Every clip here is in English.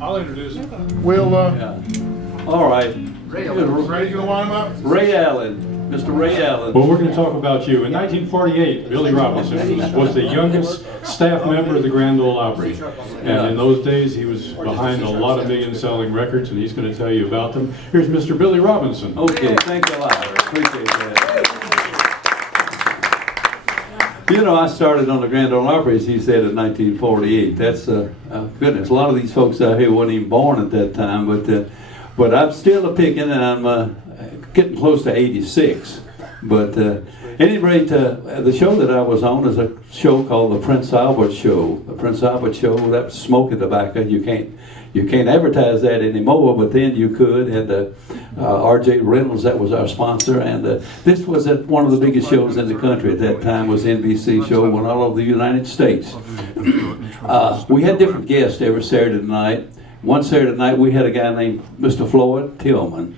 I'll introduce him. We'll, Yeah. All right. Ray, you gonna wind him up? Ray Allen, Mr. Ray Allen. Well, we're going to talk about you. In 1948, Billy Robinson was the youngest staff member of the Grand Ole Opry. And in those days, he was behind a lot of million-selling records, and he's going to tell you about them. Here's Mr. Billy Robinson. Okay, thank you a lot. Appreciate that. You know, I started on the Grand Ole Opry, as he said, in 1948. That's, goodness, a lot of these folks out here weren't even born at that time, but I'm still a picking, and I'm getting close to 86. But at any rate, the show that I was on is a show called The Prince Albert Show. The Prince Albert Show, that was smoking tobacco. You can't advertise that anymore, but then you could. And R.J. Reynolds, that was our sponsor. And this was at one of the biggest shows in the country at that time, was NBC show, went all over the United States. We had different guests every Saturday night. One Saturday night, we had a guy named Mr. Floyd Tillman.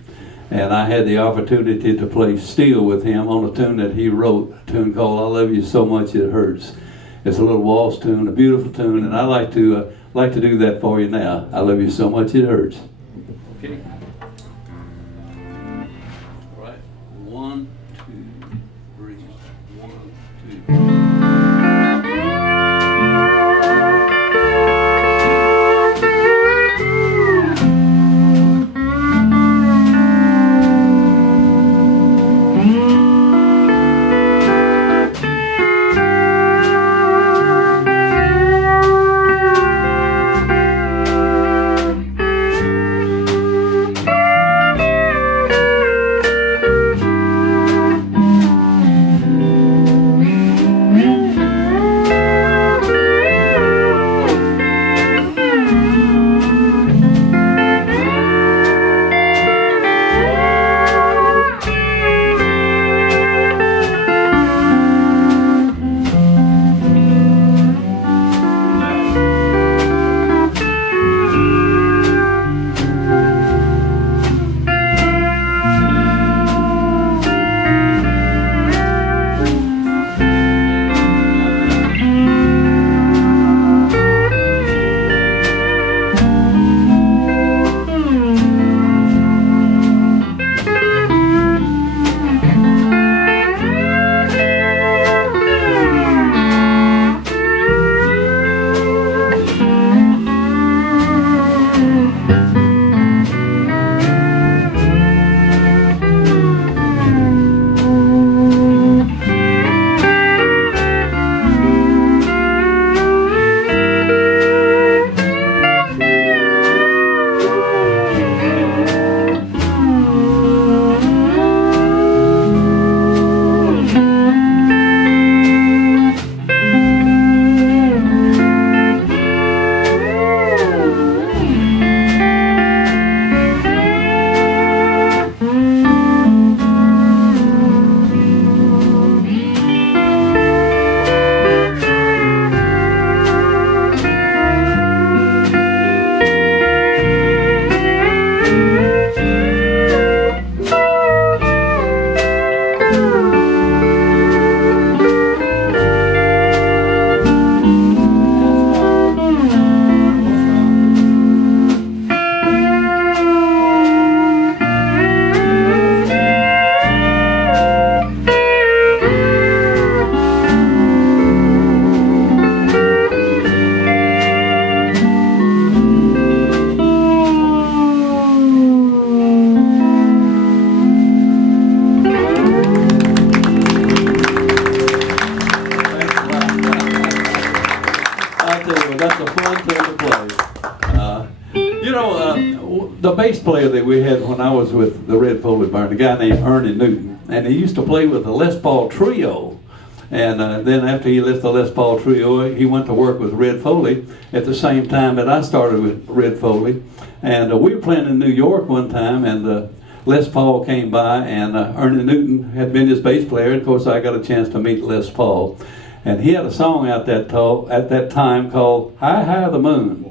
And I had the opportunity to play steel with him on a tune that he wrote, a tune called "I Love You So Much It Hurts." It's a little waltz tune, a beautiful tune, and I like to do that for you now. I love you so much it hurts. Okay. All right. 1, 2, 3. 1, 2. The bass player that we had when I was with the Red Foley Band, a guy named Erwin Newton, and he used to play with the Les Paul Trio. And then after he left the Les Paul Trio, he went to work with Red Foley at the same time that I started with Red Foley. And we were playing in New York one time, and Les Paul came by, and Erwin Newton had been his bass player. And of course, I got a chance to meet Les Paul. And he had a song out at that time called "High, High the Moon."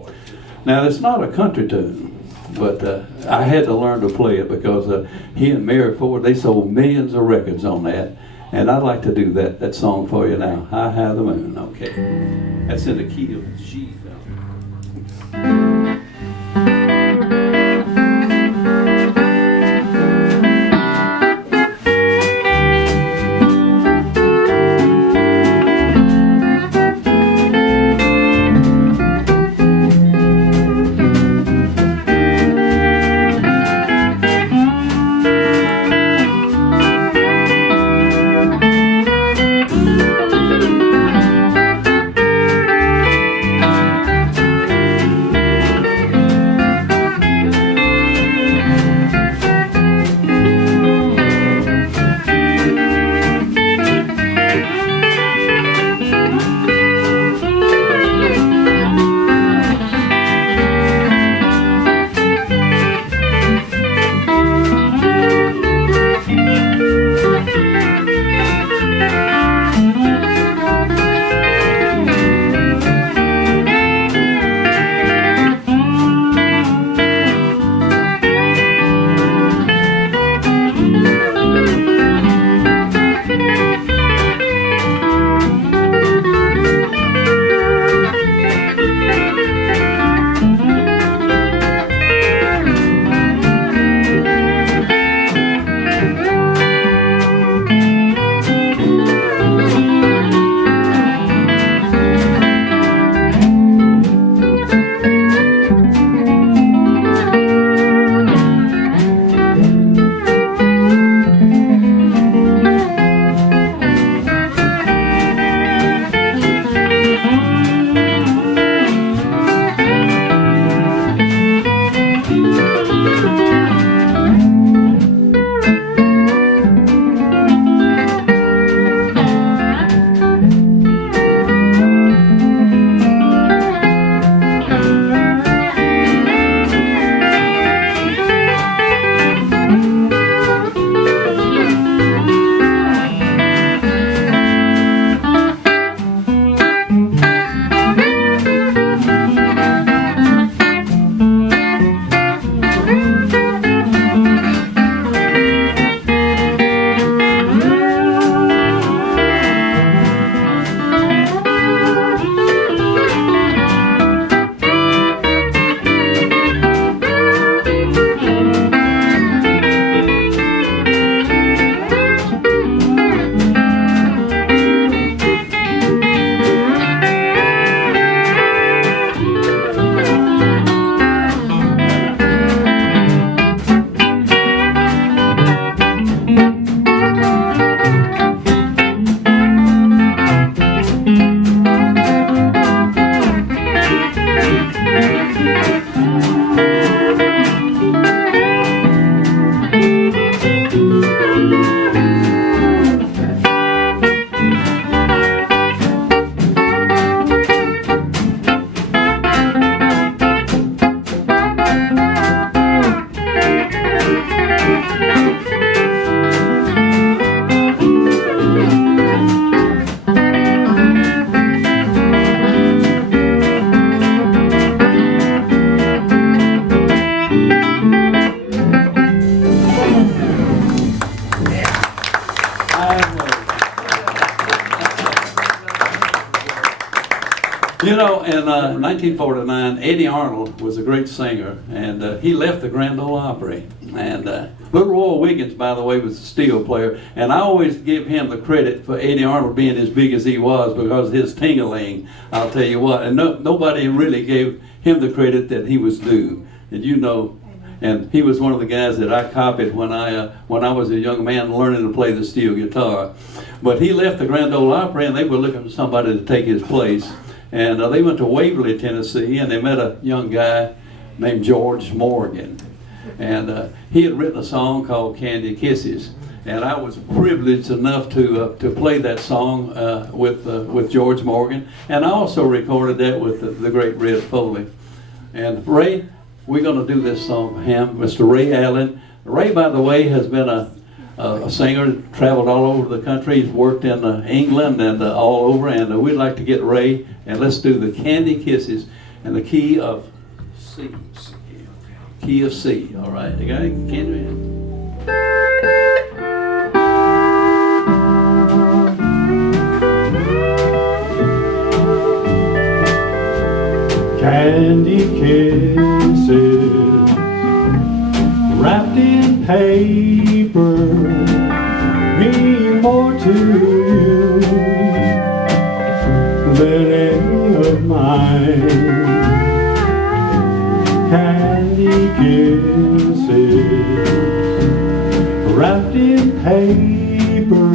Now, it's not a country tune, but I had to learn to play it because he and Mary Ford, they sold millions of records on that. And I'd like to do that song for you now, "High, High the Moon." Okay. That's in the key of G. know, in 1949, Eddie Arnold was a great singer, and he left the Grand Ole Opry. And Little Roy Wiggins, by the way, was a steel player, and I always give him the credit for Eddie Arnold being as big as he was because of his ting-a-ling, I'll tell you what. And nobody really gave him the credit that he was due. And you know, and he was one of the guys that I copied when I was a young man learning to play the steel guitar. But he left the Grand Ole Opry, and they were looking for somebody to take his place. And they went to Waverly, Tennessee, and they met a young guy named George Morgan. And he had written a song called Candy Kisses. And I was privileged enough to play that song with George Morgan. And I also recorded that with the great Red Foley. And Ray, we're going to do this song for him, Mr. Ray Allen. Ray, by the way, has been a singer, traveled all over the country. He's worked in England and all over. And we'd like to get Ray, and let's do the Candy Kisses in the key of C. Key of C, all right? Okay? Candy kisses wrapped in paper mean more to you than any of mine. Candy kisses wrapped in paper,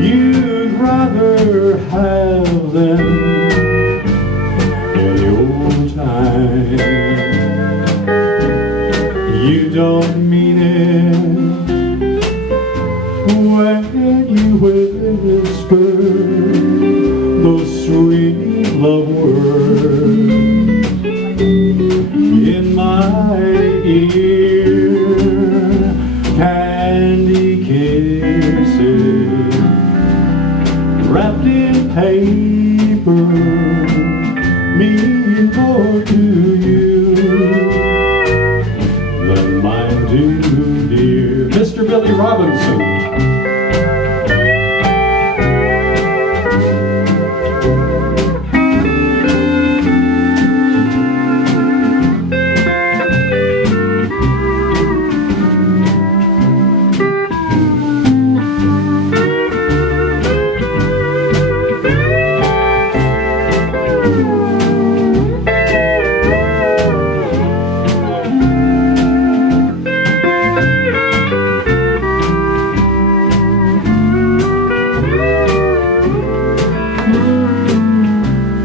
you'd rather have them any old time. You don't mean it when you whisper those sweet love words in my ear. Candy kisses wrapped in paper mean more to you than mine do, dear. Mr. Billy Robinson.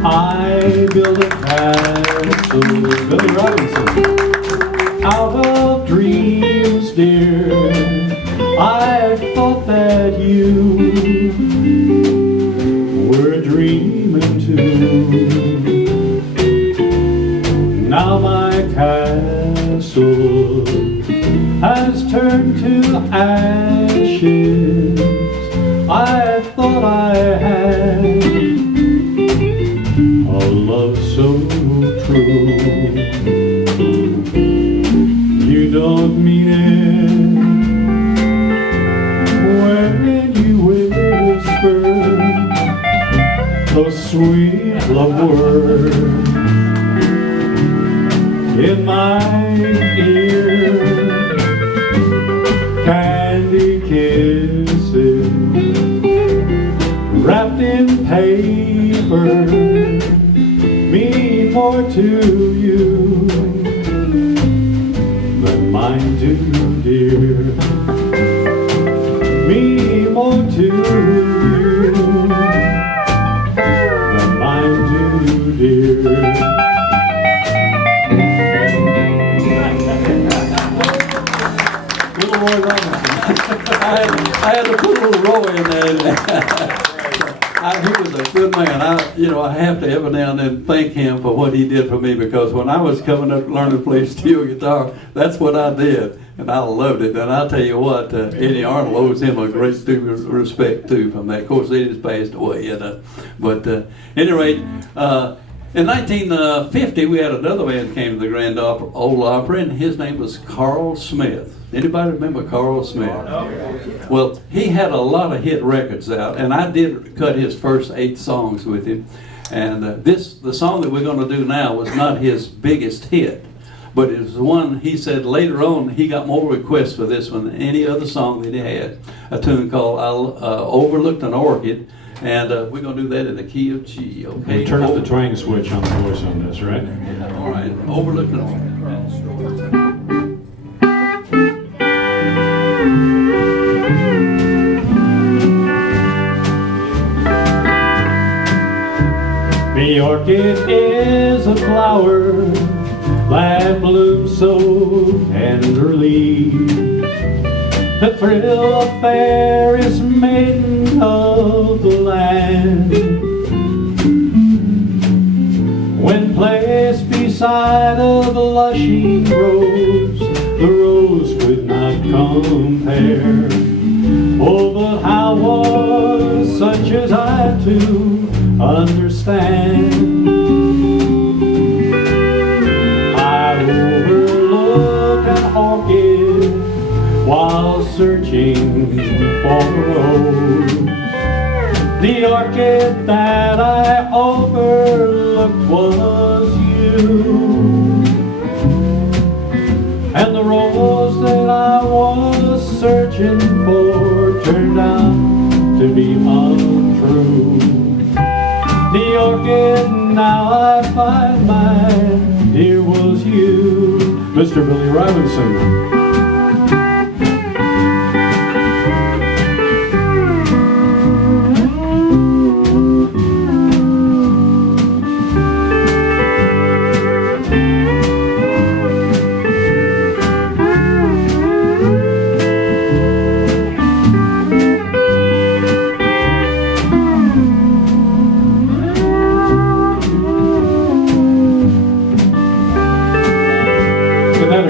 I built a castle, Billy Robinson, out of dreams, dear. I thought that you were dreaming too. Now my castle has turned to ashes. I thought I had a love so true. You don't mean it when you whisper those sweet love words in my ear. Candy kisses wrapped in paper mean more to you than mine do, dear. Mean more to you than mine do, dear. Little Roy Robinson. I had to put a little Roy in there. He was a good man. I have to every now and then thank him for what he did for me, because when I was coming up learning to play steel guitar, that's what I did, and I loved it. And I'll tell you what, Eddie Arnold owes him a great deal of respect too from that. Of course, he just passed away, but at any rate, in 1950, we had another man that came to the Grand Ole Opry, and his name was Carl Smith. Anybody remember Carl Smith? Well, he had a lot of hit records out, and I did cut his first 8 songs with him. And the song that we're going to do now was not his biggest hit, but it was one he said later on he got more requests for this one than any other song that he had. A tune called Overlooked an Orchid, and we're going to do that in the key of G, okay? We turn up the twang switch on the voice on this, right? All right, Overlooked an Orchid. The orchid is a flower that blooms so tenderly. The thrill of fairest maiden of the land. When placed beside a blushing rose, the rose could not compare. Oh, but how was such as I to understand? I overlooked an orchid while searching for a rose. The orchid that I overlooked was you, and the rose that I was searching for turned out to be untrue. The orchid now I find, my dear, was you. Mr. Billy Robinson.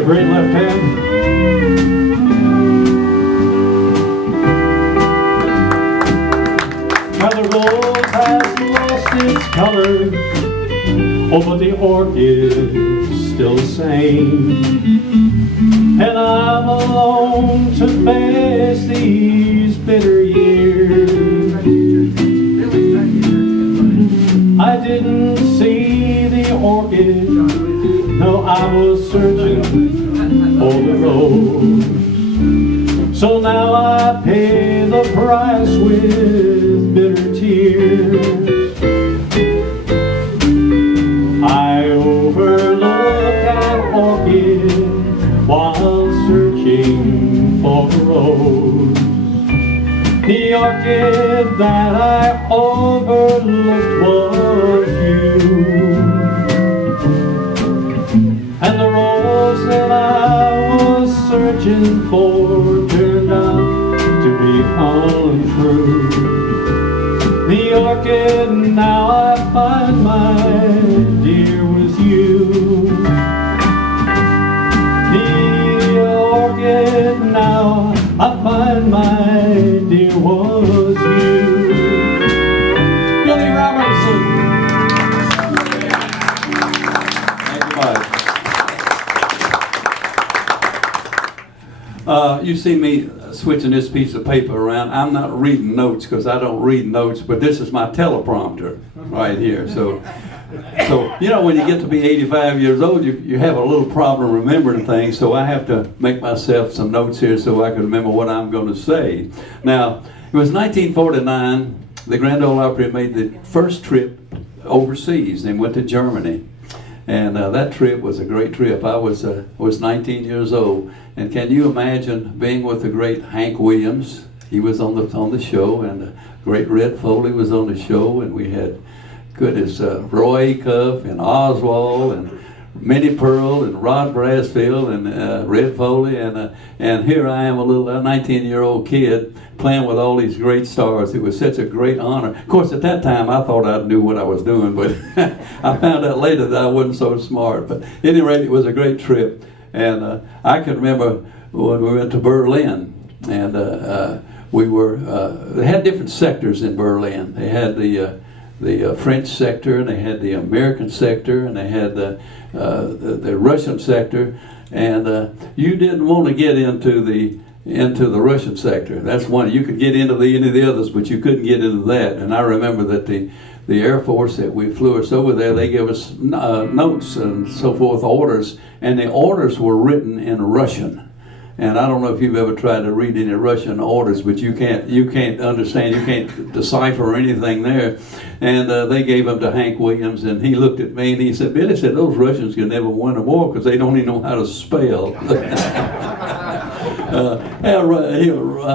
Great left hand. Now the rose has lost its color, oh, but the orchid's still the same. And I'm alone to face these bitter years. I didn't see the orchid, no, I was searching for the rose. So now I pay the price with bitter tears. I overlooked an orchid while searching for the rose. The orchid that I overlooked was you, and the rose that I was searching for turned out to be untrue. The orchid now I find, my dear, was you. The orchid now I find, my dear, was you. Billy Robinson. Thank you much. You see me switching this piece of paper around. I'm not reading notes because I don't read notes, but this is my teleprompter right here. So you know, when you get to be 85 years old, you have a little problem remembering things, so I have to make myself some notes here so I can remember what I'm going to say. Now, it was 1949, the Grand Ole Opry made the first trip overseas. They went to Germany. And that trip was a great trip. I was 19 years old, and can you imagine being with the great Hank Williams? He was on the show, and the great Red Foley was on the show, and we had, goodness, Roy Acuff and Oswald and Minnie Pearl and Rod Brasfield and Red Foley, and here I am, a little 19-year-old kid playing with all these great stars. It was such a great honor. Of course, at that time, I thought I knew what I was doing, but I found out later that I wasn't so smart. But at any rate, it was a great trip. And I can remember when we went to Berlin, and they had different sectors in Berlin. They had the French sector, and they had the American sector, and they had the Russian sector. And you didn't want to get into the Russian sector. That's one. You could get into any of the others, but you couldn't get into that. And I remember that the Air Force that we flew us over there, they gave us notes and so forth, orders, and the orders were written in Russian. And I don't know if you've ever tried to read any Russian orders, but you can't understand, you can't decipher anything there. And they gave them to Hank Williams, and he looked at me and he said, "Billy," said, "those Russians can never win a war because they don't even know how to spell."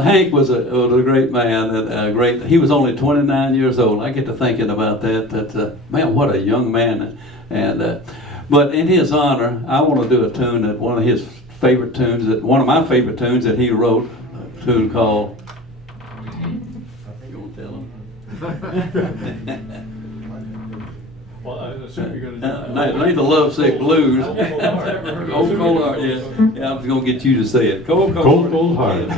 Hank was a great man, and he was only 29 years old. I get to thinking about that, man, what a young man. But in his honor, I want to do a tune that one of my favorite tunes that he wrote, a tune called, you want to tell him? Well, I assume you're going to It ain't the Lovesick Blues. Cold, cold heart, yeah. Yeah, I was going to get you to say it. Cold, Cold, cold heart.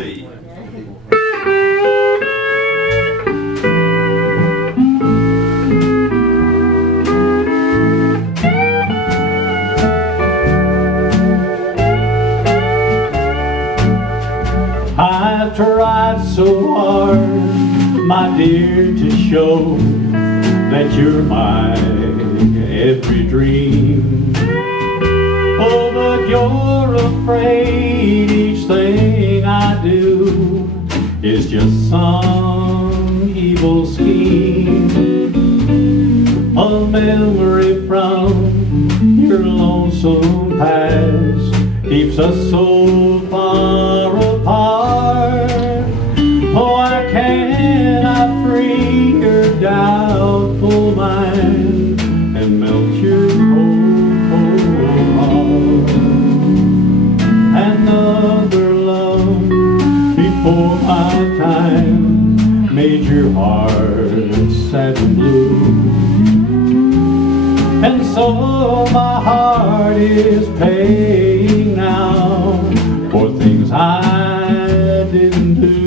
I've tried so hard, my dear, to show that you're my every dream. Oh, but you're afraid each thing I do is just some evil scheme. A memory from your lonesome past keeps us so far apart. Oh, why can't I free your doubtful mind and melt your cold, cold heart? Another love before my time made your heart sad and blue. And so my heart is paying now for things I didn't do.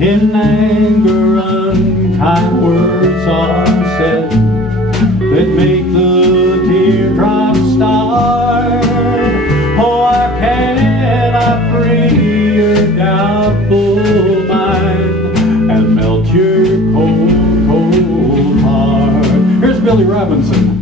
In anger, unkind words are said that make the teardrops start. Oh, why can't I free your doubtful mind and melt your cold, cold heart? Here's Billy Robinson.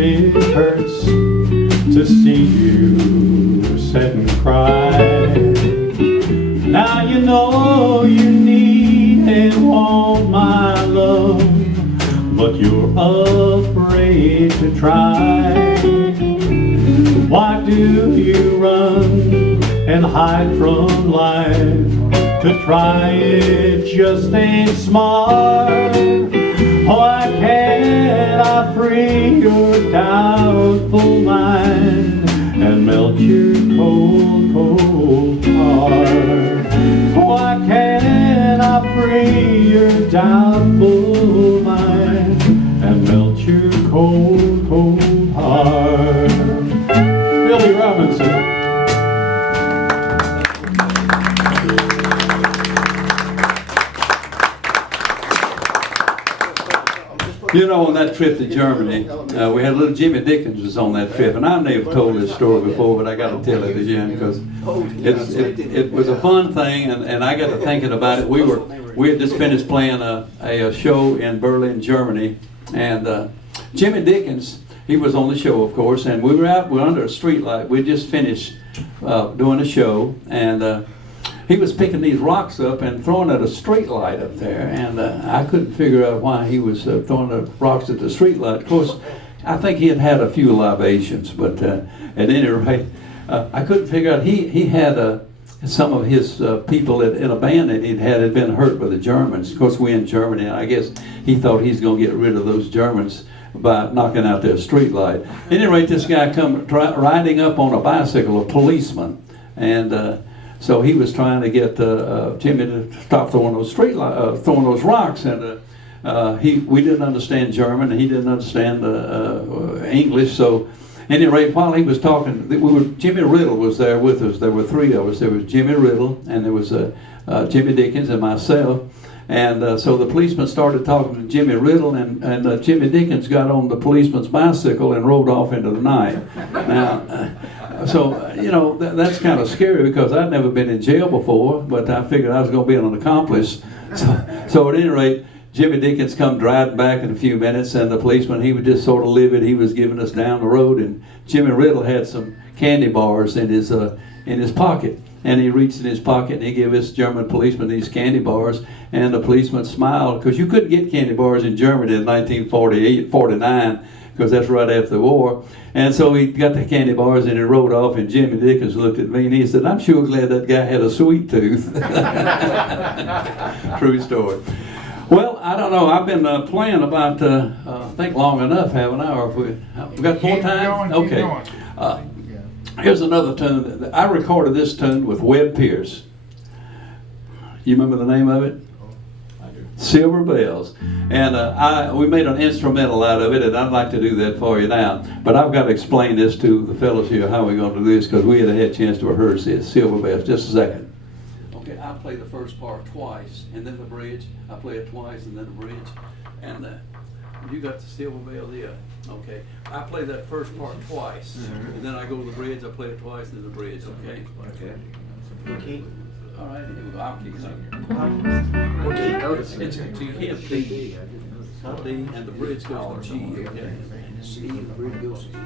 It hurts to see you sit and cry. Now you know you need and want my love, but you're afraid to try. Why do you run and hide from life? To try it just ain't smart. Why can't I free your doubtful mind and melt your cold, cold heart? Why can't I free your doubtful mind and melt your cold, cold heart? Billy Robinson. You know, on that trip to Germany, we had little Jimmy Dickens was on that trip, and I may have told this story before, but I got to tell it again because it was a fun thing, and I got to thinking about it. We had just finished playing a show in Berlin, Germany, and Jimmy Dickens, he was on the show, of course, and we were under a street light. We just finished doing a show, and he was picking these rocks up and throwing at a street light up there, and I couldn't figure out why he was throwing the rocks at the street light. Of course, I think he had had a few libations, but at any rate, I couldn't figure out. He had some of his people in a band that he'd had been hurt by the Germans. Of course, we're in Germany, and I guess he thought he's going to get rid of those Germans by knocking out their street light. At any rate, this guy come riding up on a bicycle, a policeman, and so he was trying to get Jimmy to stop throwing those throwing those rocks, and we didn't understand German, and he didn't understand English, so. At any rate, while he was talking, Jimmy Riddle was there with us. There were three of us. There was Jimmy Riddle, and there was Jimmy Dickens and myself. And so the policeman started talking to Jimmy Riddle, and Jimmy Dickens got on the policeman's bicycle and rode off into the night. Now, that's kind of scary because I'd never been in jail before, but I figured I was going to be an accomplice. So at any rate, Jimmy Dickens come driving back in a few minutes, and the policeman, he was just sort of livid. He was giving us down the road, and Jimmy Riddle had some candy bars in his pocket. And he reached in his pocket and he gave this German policeman these candy bars, and the policeman smiled because you couldn't get candy bars in Germany in 1948-49 because that's right after the war. And so he got the candy bars and he rode off, and Jimmy Dickens looked at me and he said, "I'm sure glad that guy had a sweet tooth." True story. Well, I don't know. I've been playing about, I think long enough, haven't I? Or if we got more time? Okay. Here's another tune. I recorded this tune with Webb Pierce. You remember the name of it? I do. Silver Bells. And we made an instrumental out of it, and I'd like to do that for you now. But I've got to explain this to the fellows here, how we're going to do this, because we had a chance to rehearse this. Silver Bells. Just a second. Okay, I play the first part twice, and then the bridge. I play it twice, and then the bridge. And you got the Silver Bells, yeah. Okay, I play that first part twice, and then I go to the bridge. I play it twice, and then the bridge. Okay. Okay. Okay. All right. Here we go. I'll keep singing. Okay, notice. It's to hit D, and the bridge goes to G. Okay. C, the bridge goes to G.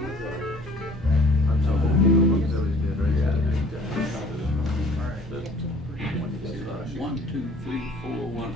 One, two, three, four, one.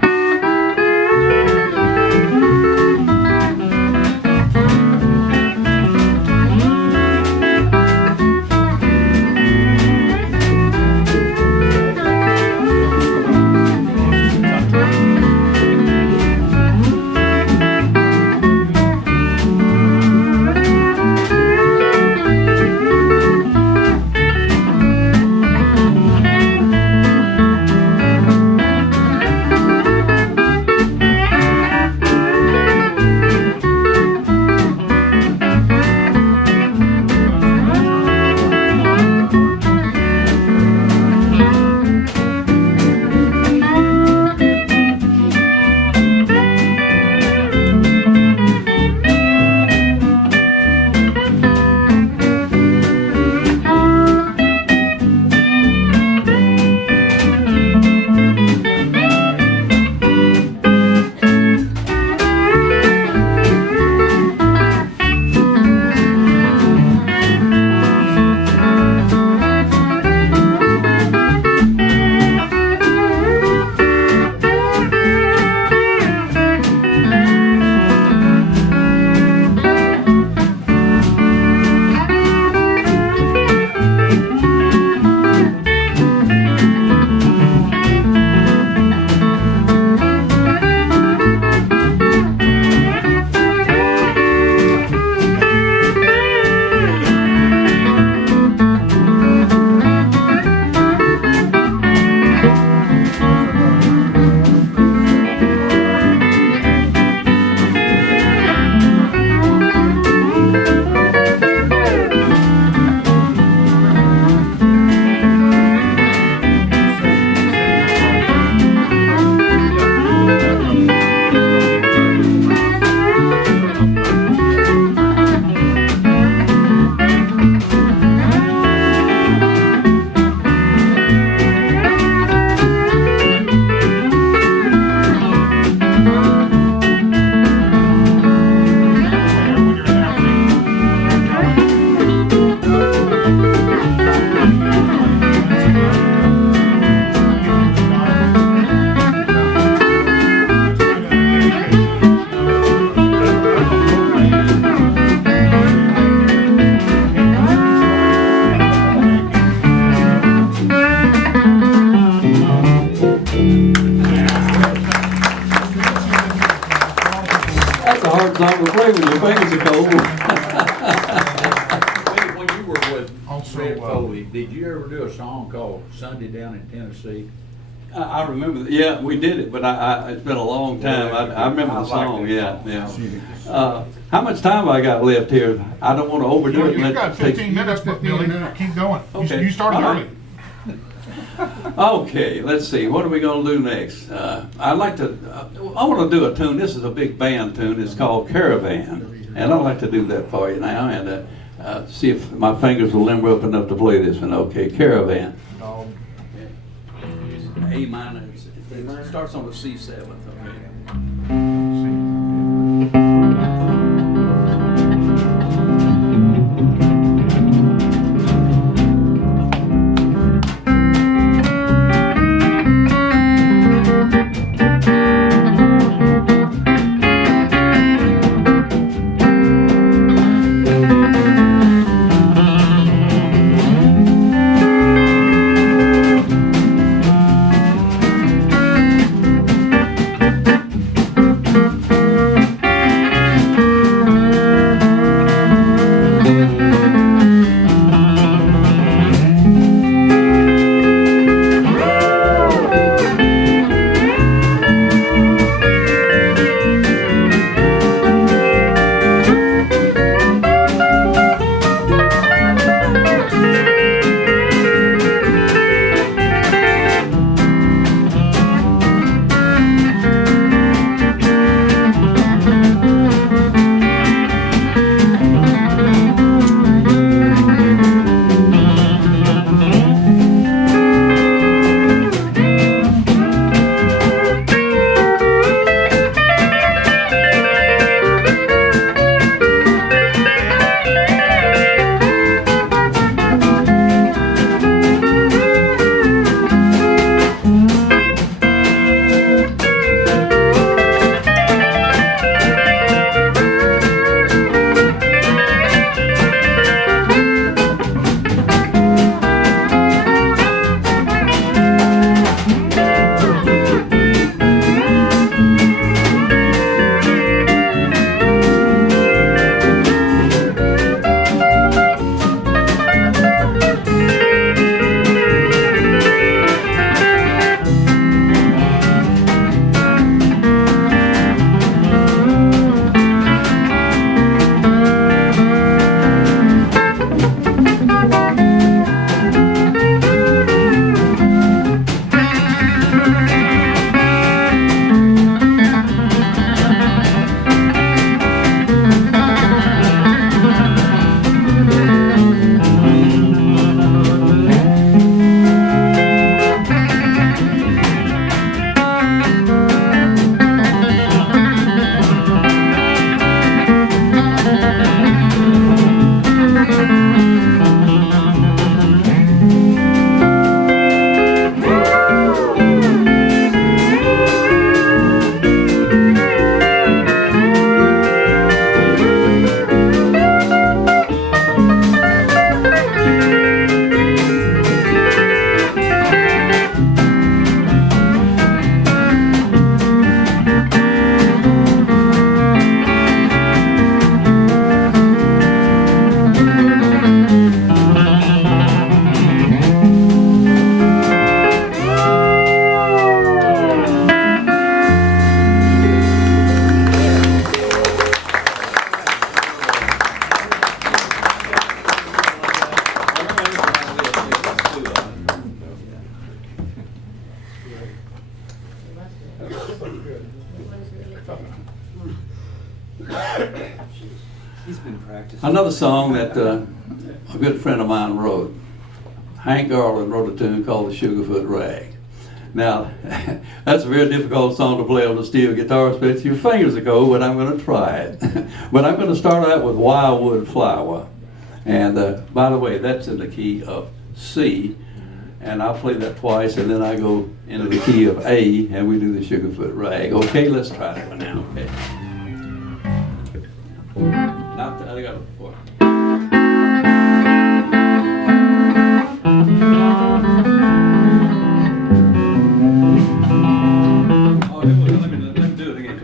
When you were with Also, Red Foley, did you ever do a song called Sunday Down in Tennessee? I remember, yeah, we did it, but it's been a long time. I remember the song, yeah. How much time I got left here? I don't want to overdo it. and You've let got it take- 15 minutes, but Billy, keep going. Okay. You started All early. right. Okay, let's see, what are we gonna do next? I want to do a tune, this is a big band tune, it's called Caravan. And I'd like to do that for you now and see if my fingers will limber up enough to play this one. Okay, Caravan. A minor, it starts on the C7, okay? Another song that a good friend of mine wrote. Hank Garland wrote a tune called the Sugarfoot Rag. Now, that's a very difficult song to play on a steel guitar, especially your fingers will go, but I'm going to try it. But I'm going to start out with Wildwood Flower. And by the way, that's in the key of C. And I'll play that twice, and then I go into the key of A, and we do the Sugarfoot Rag. Okay, let's try that one now. Okay. Not the, I got it before. Oh, let me do it again.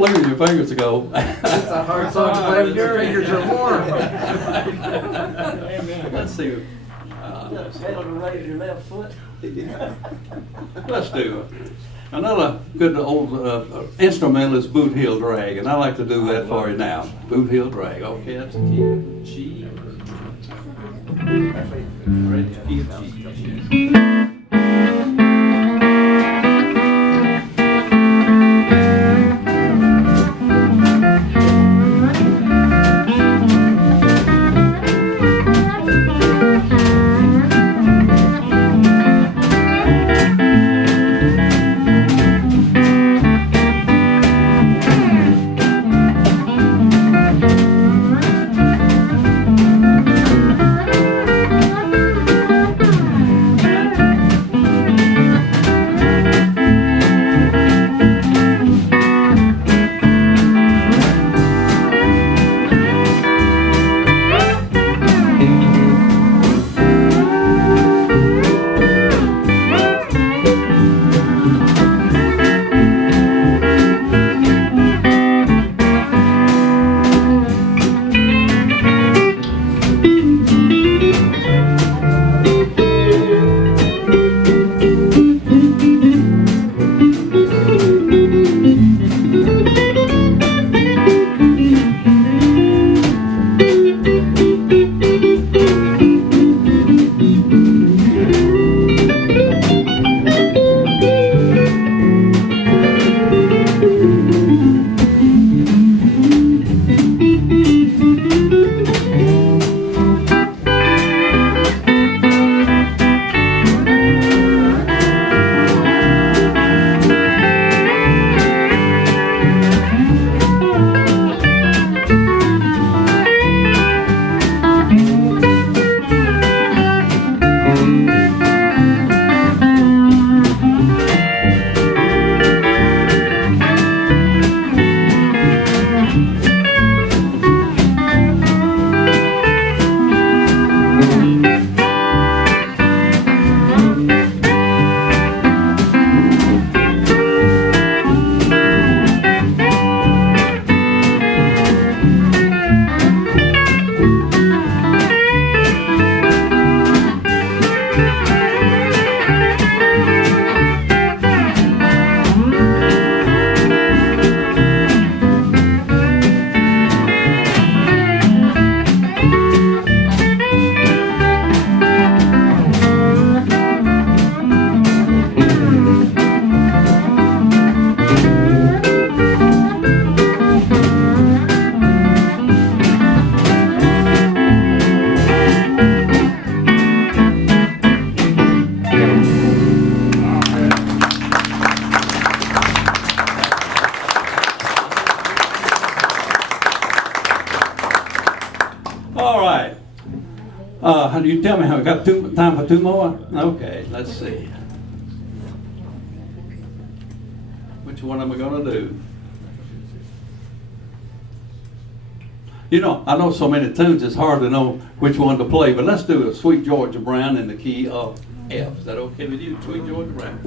flickering your fingers to go. It's a hard song to play when your fingers are warm. Let's see. Pedal to raise your left foot. Let's do another good old instrumental is Boot Heel Drag, and I like to do that for you now. Boot Heel Drag. Okay, that's the key. G. Ready? Key of G. You tell me how we got time for 2 more? Okay, let's see. Which one am I gonna do? You know, I know so many tunes, it's hard to know which one to play, but let's do a Sweet Georgia Brown in the key of F. Is that okay with you, Sweet Georgia Brown?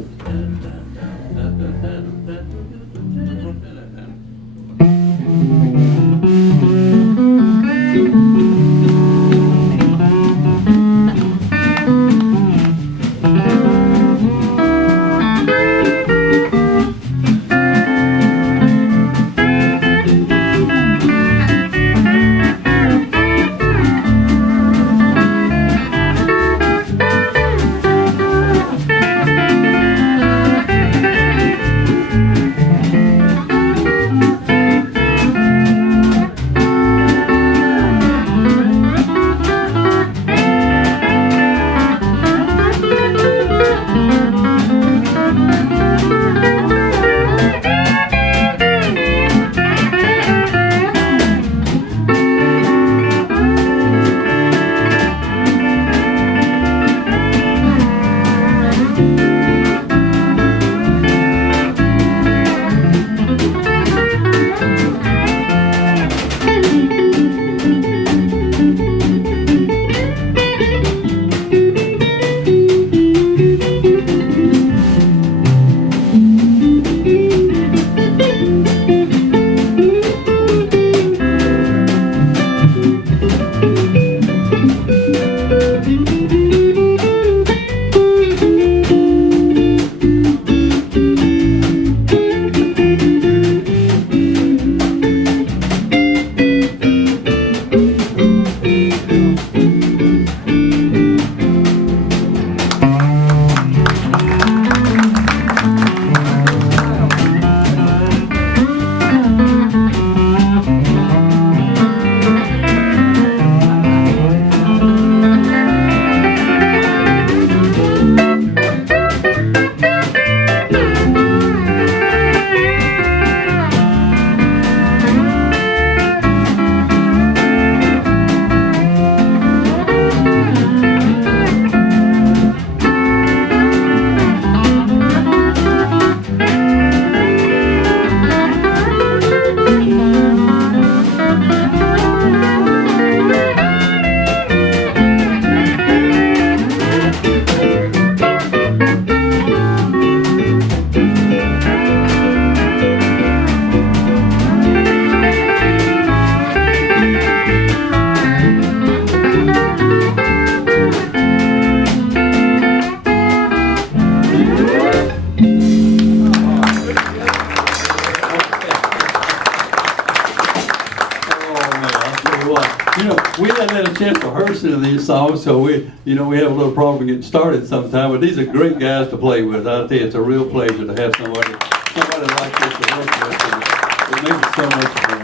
we didn't have a chance to rehearse any of these songs, so we have a little problem getting started sometime. But these are great guys to play with. I'll tell you, it's a real pleasure to have somebody like this to work with. And it makes it so much fun.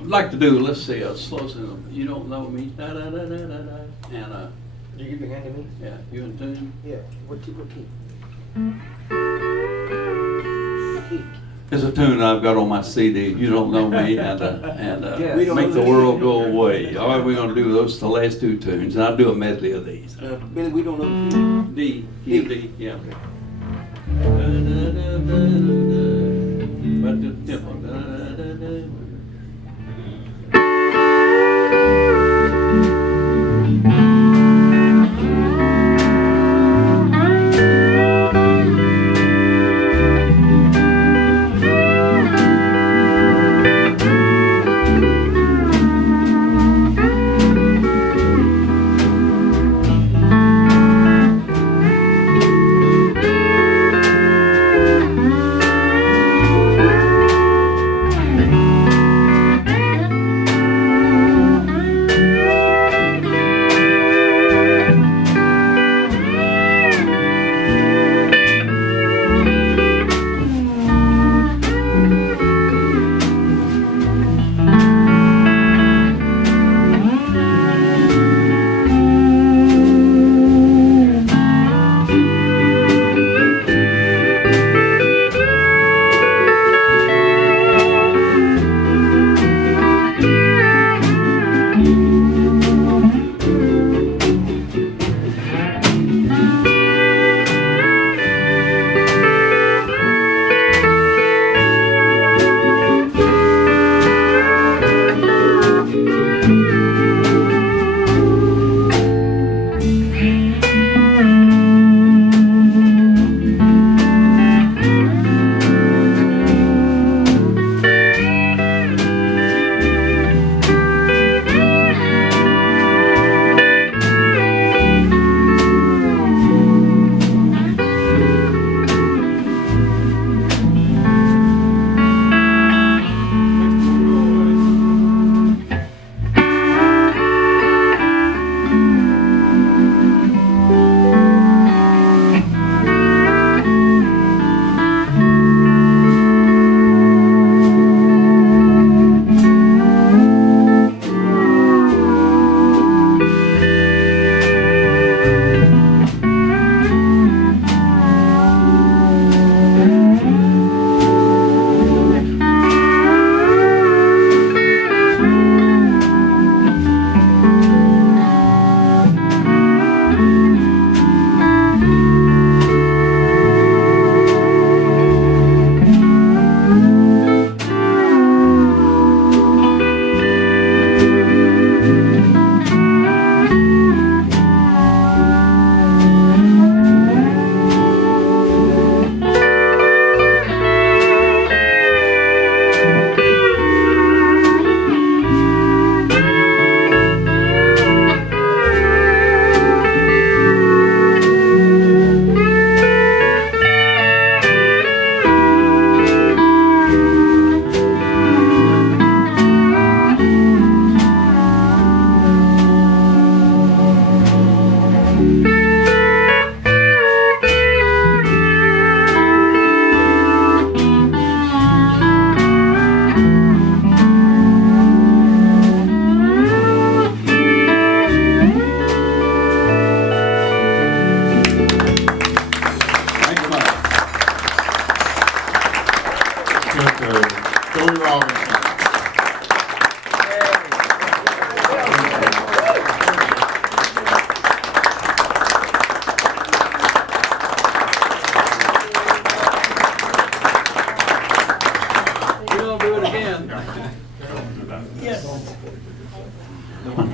I'd like to do, let's see, a slow song. You don't know me, da da da da da da, and You give your hand to me? yeah, you in tune? Yeah. What key? Key. It's a tune I've got on my CD. You don't know me, and Yeah. We don't make know the me. world go away. All right, we're gonna do those the last two tunes, and I'll do a medley of these. Billy, we don't know D, key of D, yeah. But the tempo.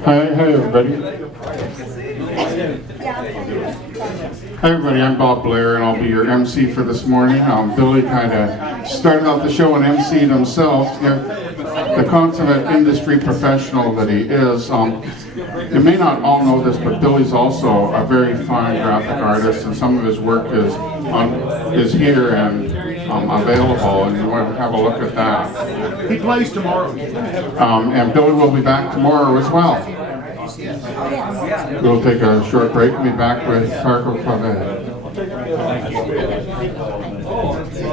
Hi everybody. Hi everybody, I'm Bob Blair and I'll be your MC for this morning. Billy kind of started out the show and MC'd himself. The consummate industry professional that he is. You may not all know this, but Billy's also a very fine graphic artist, and some of his work is here, and available, and you want to have a look at that. He plays tomorrow. And Billy will be back tomorrow as well. We'll take a short break and be back with Carco Clave.